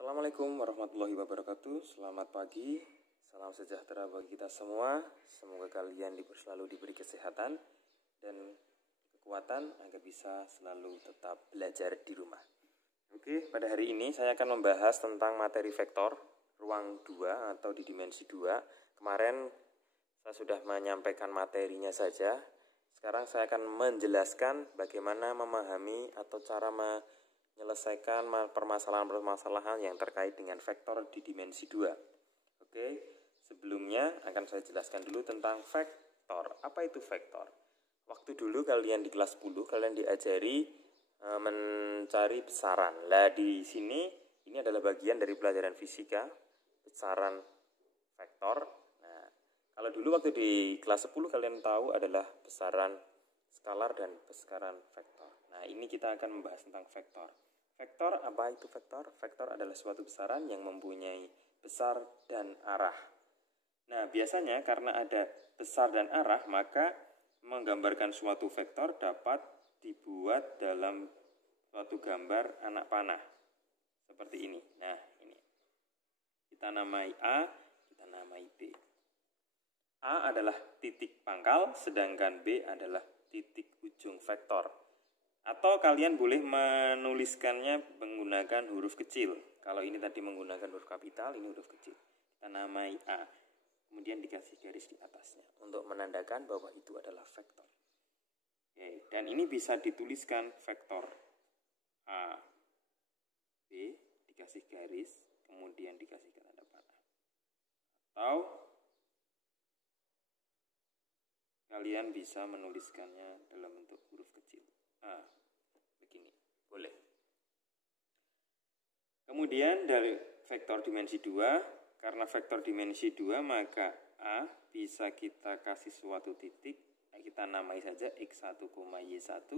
Assalamualaikum warahmatullahi wabarakatuh. Selamat pagi, salam sejahtera bagi kita semua. Semoga kalian selalu diberi kesehatan dan kekuatan agar bisa selalu tetap belajar di rumah. Oke, pada hari ini saya akan membahas tentang materi vektor ruang 2 atau di dimensi 2. Kemarin saya sudah menyampaikan materinya saja. Sekarang saya akan menjelaskan bagaimana memahami atau cara menyelesaikan permasalahan-permasalahan yang terkait dengan vektor di dimensi 2. Oke, sebelumnya akan saya jelaskan dulu tentang vektor. Apa itu vektor? Waktu dulu kalian di kelas 10 kalian diajari mencari besaran. Lah di sini ini adalah bagian dari pelajaran fisika, besaran vektor. Nah, kalau dulu waktu di kelas 10 kalian tahu adalah besaran skalar dan besaran vektor. Nah, ini kita akan membahas tentang vektor. Vektor, apa itu vektor? Vektor adalah suatu besaran yang mempunyai besar dan arah. Nah, biasanya karena ada besar dan arah, maka menggambarkan suatu vektor dapat dibuat dalam suatu gambar anak panah. Seperti ini. Nah, ini. Kita namai A, kita namai B. A adalah titik pangkal, sedangkan B adalah titik ujung vektor. Atau kalian boleh menuliskannya menggunakan huruf kecil. Kalau ini tadi menggunakan huruf kapital, ini huruf kecil. Kita namai A. Kemudian dikasih garis di atasnya untuk menandakan bahwa itu adalah vektor. Oke, dan ini bisa dituliskan vektor A, B, dikasih garis, kemudian dikasih tanda panah. Atau kalian bisa menuliskannya dalam bentuk huruf kecil. Begini, boleh. Kemudian dari vektor dimensi 2, karena vektor dimensi 2 maka A bisa kita kasih suatu titik, kita namai saja X1, Y1,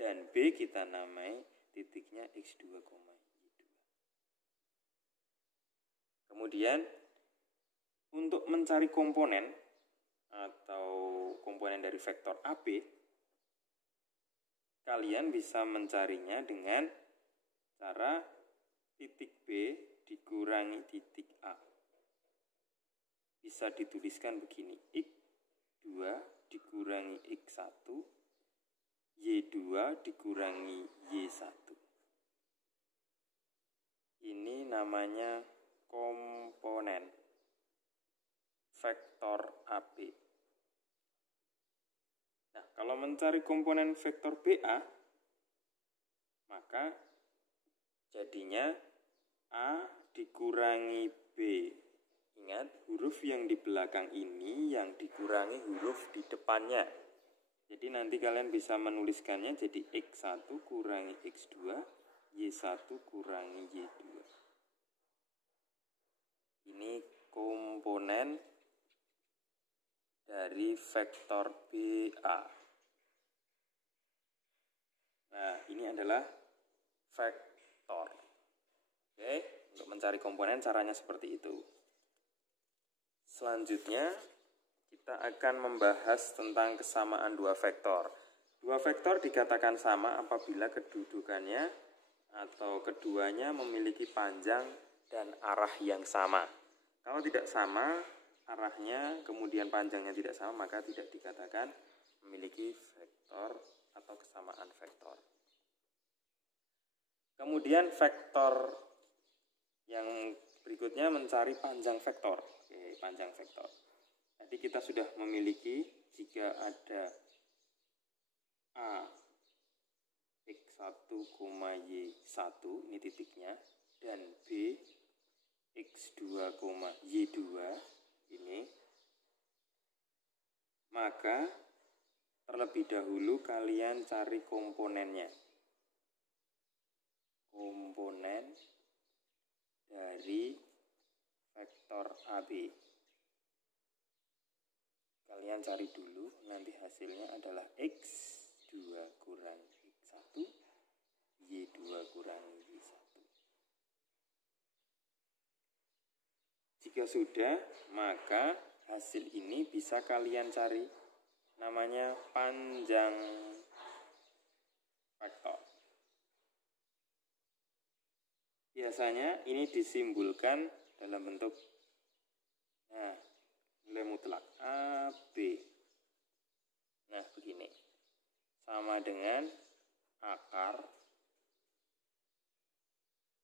dan B kita namai titiknya X2, Y2. Kemudian untuk mencari komponen atau komponen dari vektor AB, kalian bisa mencarinya dengan cara titik B dikurangi titik A. Bisa dituliskan begini, X2 dikurangi X1, Y2 dikurangi Y1. Ini namanya komponen vektor AB. Nah, kalau mencari komponen vektor BA, maka jadinya A dikurangi B. Ingat, huruf yang di belakang ini yang dikurangi huruf di depannya. Jadi nanti kalian bisa menuliskannya jadi X1 kurangi X2, Y1 kurangi Y2. Ini komponen dari vektor BA. Nah, ini adalah vektor. Oke, untuk mencari komponen caranya seperti itu. Selanjutnya, kita akan membahas tentang kesamaan dua vektor. Dua vektor dikatakan sama apabila kedudukannya atau keduanya memiliki panjang dan arah yang sama. Kalau tidak sama arahnya, kemudian panjangnya tidak sama, maka tidak dikatakan memiliki vektor atau kesamaan vektor. Kemudian vektor yang berikutnya mencari panjang vektor. Oke, panjang vektor. Jadi kita sudah memiliki jika ada A X1, Y1, ini titiknya, dan B X2, Y2, ini, maka terlebih dahulu kalian cari komponennya. Komponen dari vektor AB. Kalian cari dulu, nanti hasilnya adalah X2 kurang X1, Y2 kurang Y1. Jika sudah, maka hasil ini bisa kalian cari. Namanya panjang vektor. Ya, biasanya ini disimbolkan dalam bentuk nilai mutlak AB. Nah, begini. Sama dengan akar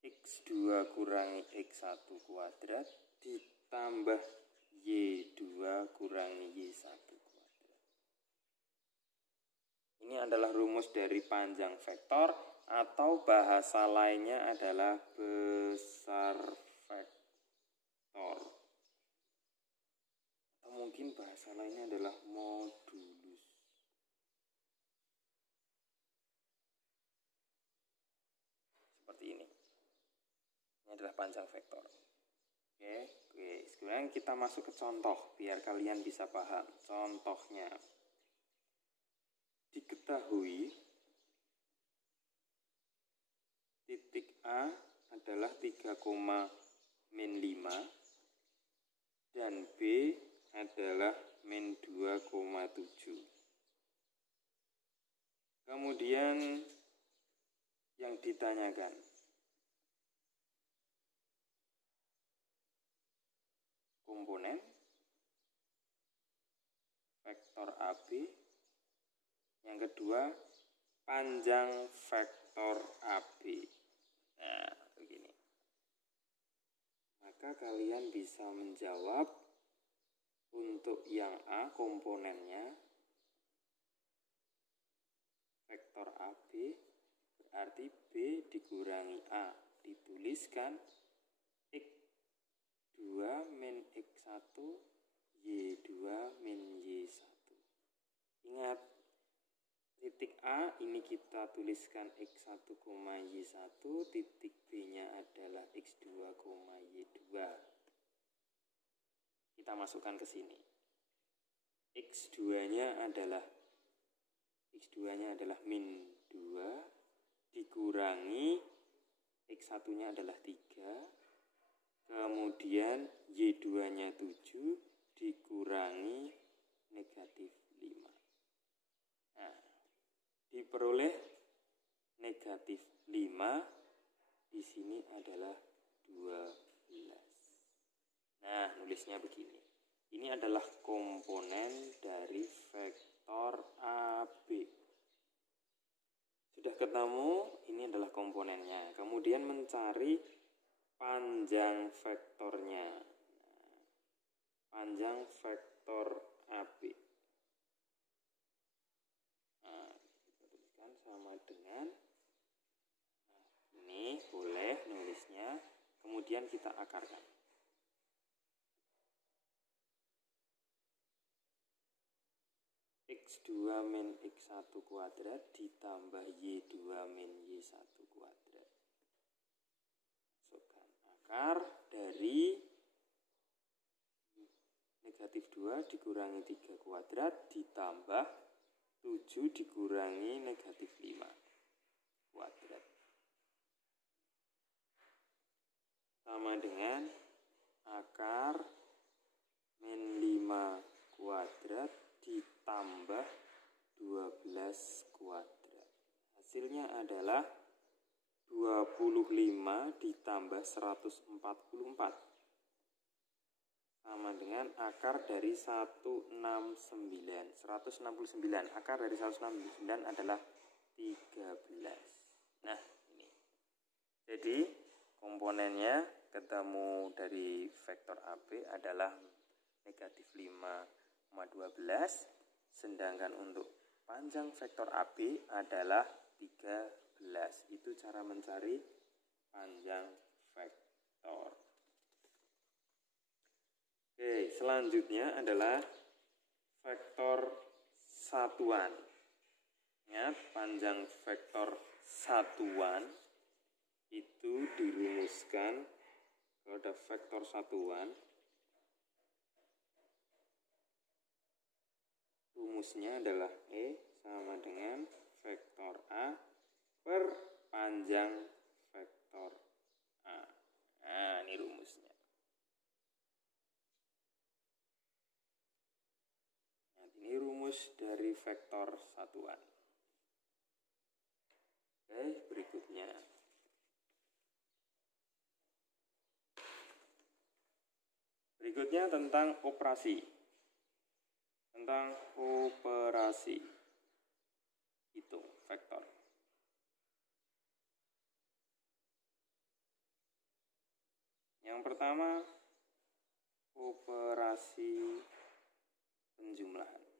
X2 kurangi X1 kuadrat ditambah Y2 kurangi Y1 kuadrat. Ini adalah rumus dari panjang vektor, atau bahasa lainnya adalah besar vektor. Atau mungkin bahasa lainnya adalah modulus. Seperti ini. Ini adalah panjang vektor. Oke. Sekarang kita masuk ke contoh biar kalian bisa paham. Contohnya, diketahui titik A adalah 3,-5 dan B adalah -2,7. Kemudian yang ditanyakan, komponen vektor AB, yang kedua panjang vektor AB. Nah, begini. Maka kalian bisa menjawab untuk yang A komponennya vektor AB berarti B dikurangi A, dituliskan X2 min X1 Y2 min Y1. Ingat, titik A ini kita tuliskan X1, Y1, titik B-nya adalah X2, Y2. Kita masukkan ke sini. X2-nya adalah min 2 dikurangi X1-nya adalah 3, kemudian Y2-nya 7 dikurangi -5. Nah, diperoleh -5, di sini adalah 12. Nah, nulisnya begini. Ini adalah komponen dari vektor AB. Sudah ketemu, ini adalah komponennya. Kemudian mencari panjang vektornya. Panjang vektor AB. Nah, kita tuliskan sama dengan ini, boleh nulisnya. Kemudian kita akarkan. X2 min X1 kuadrat ditambah Y2 min Y1 kuadrat. Masukkan akar dari -2 dikurangi 3 kuadrat ditambah 7 dikurangi -5 kuadrat. Sama dengan akar min 5 kuadrat ditambah 12 kuadrat. Hasilnya adalah 25 ditambah 144. Sama dengan akar dari 169. 169. Akar dari 169 adalah 13. Nah, ini. Jadi, komponennya ketemu dari vektor AB adalah -5,12, sedangkan untuk panjang vektor AB adalah 13. Itu cara mencari panjang vektor. Oke, selanjutnya adalah vektor satuan. Ingat, panjang vektor satuan itu dirumuskan kalau ada vektor satuan. Rumusnya adalah E sama dengan vektor A per panjang vektor A. Nah, ini rumusnya. Nah, ini rumus dari vektor satuan. Oke, berikutnya. Berikutnya tentang operasi. Tentang operasi. Hitung vektor. Yang pertama, operasi penjumlahan.